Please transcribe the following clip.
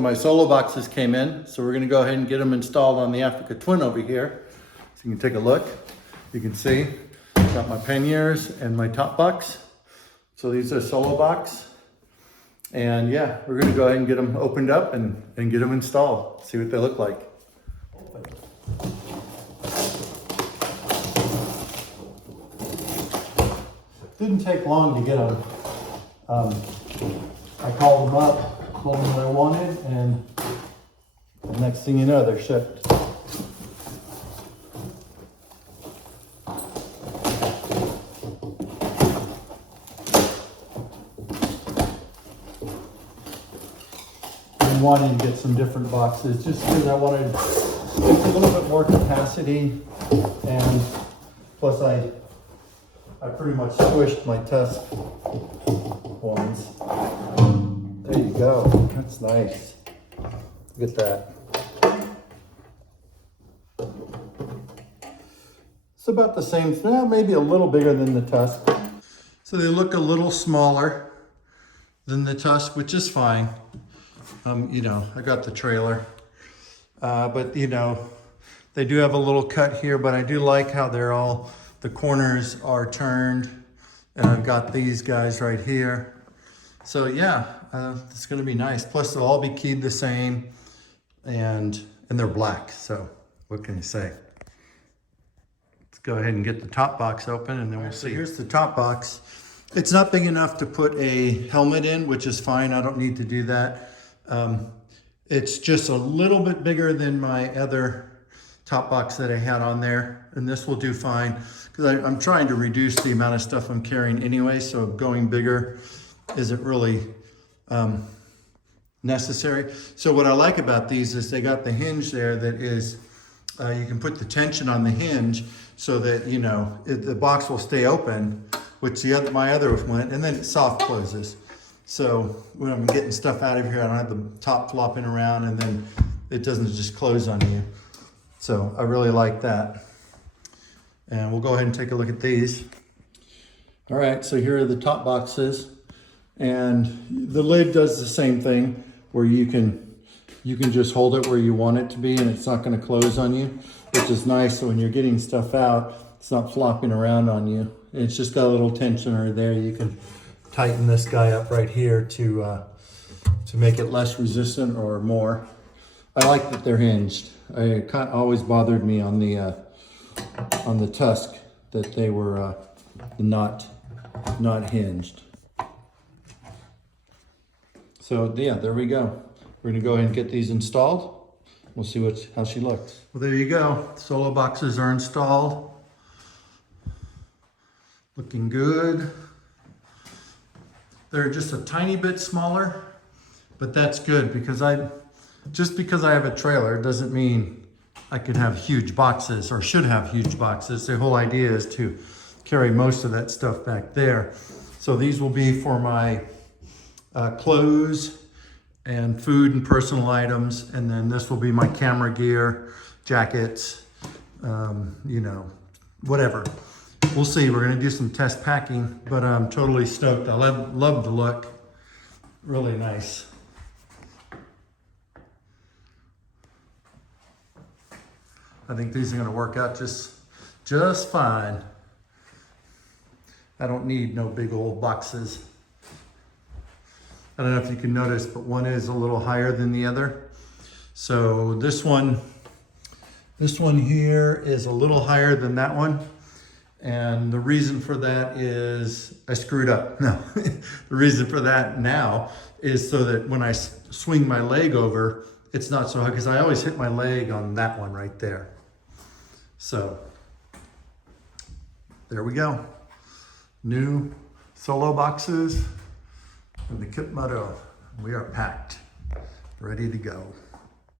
So my solo boxes came in, so we're gonna go ahead and get them installed on the Africa Twin over here. So you can take a look. You can see, got my panniers and my top box. So these are solo box. And yeah, we're gonna go ahead and get them opened up and get them installed. See what they look like. Didn't take long to get them. I called them up, told them what I wanted, and the next thing you know, they're shipped. Wanting to get some different boxes just because I wanted just a little bit more capacity, and plus I pretty much squished my Tusk ones. There you go. That's nice. Look at that. It's about the same, maybe a little bigger than the Tusk. So they look a little smaller than the Tusk, which is fine. You know, I got the trailer, but you know, they do have a little cut here, but I do like how they're all, the corners are turned, and I've got these guys right here. So yeah, it's gonna be nice. Plus they'll all be keyed the same, and they're black. So what can you say? Let's go ahead and get the top box open, and then we'll see. So here's the top box. It's not big enough to put a helmet in, which is fine. I don't need to do that. It's just a little bit bigger than my other top box that I had on there, and this will do fine because I'm trying to reduce the amount of stuff I'm carrying anyway, so going bigger isn't really necessary. So what I like about these is they got the hinge there that is, you can put the tension on the hinge so that, you know, the box will stay open, which my other went, and then it soft closes. So when I'm getting stuff out of here, I don't have the top flopping around, and then it doesn't just close on you. So I really like that. And we'll go ahead and take a look at these. All right, so here are the top boxes. And the lid does the same thing, where you can just hold it where you want it to be, and it's not gonna close on you, which is nice. So when you're getting stuff out, it's not flopping around on you. And it's just got a little tensioner there. You can tighten this guy up right here to make it less resistant or more. I like that they're hinged. It kind of always bothered me on the Tusk that they were not hinged. So yeah, there we go. We're gonna go ahead and get these installed. We'll see how she looks. Well, there you go. Solo boxes are installed. Looking good. They're just a tiny bit smaller, but that's good because just because I have a trailer doesn't mean I could have huge boxes or should have huge boxes. The whole idea is to carry most of that stuff back there. So these will be for my clothes and food and personal items. And then this will be my camera gear, jackets, you know, whatever. We'll see. We're going to do some test packing, but I'm totally stoked. I love the look. Really nice. I think these are going to work out just fine. I don't need no big old boxes. I don't know if you can notice, but one is a little higher than the other. So this one here is a little higher than that one. And the reason for that is I screwed up. No, the reason for that now is so that when I swing my leg over, it's not so high, because I always hit my leg on that one right there. So there we go. New solo boxes and the kit motto. We are packed, ready to go.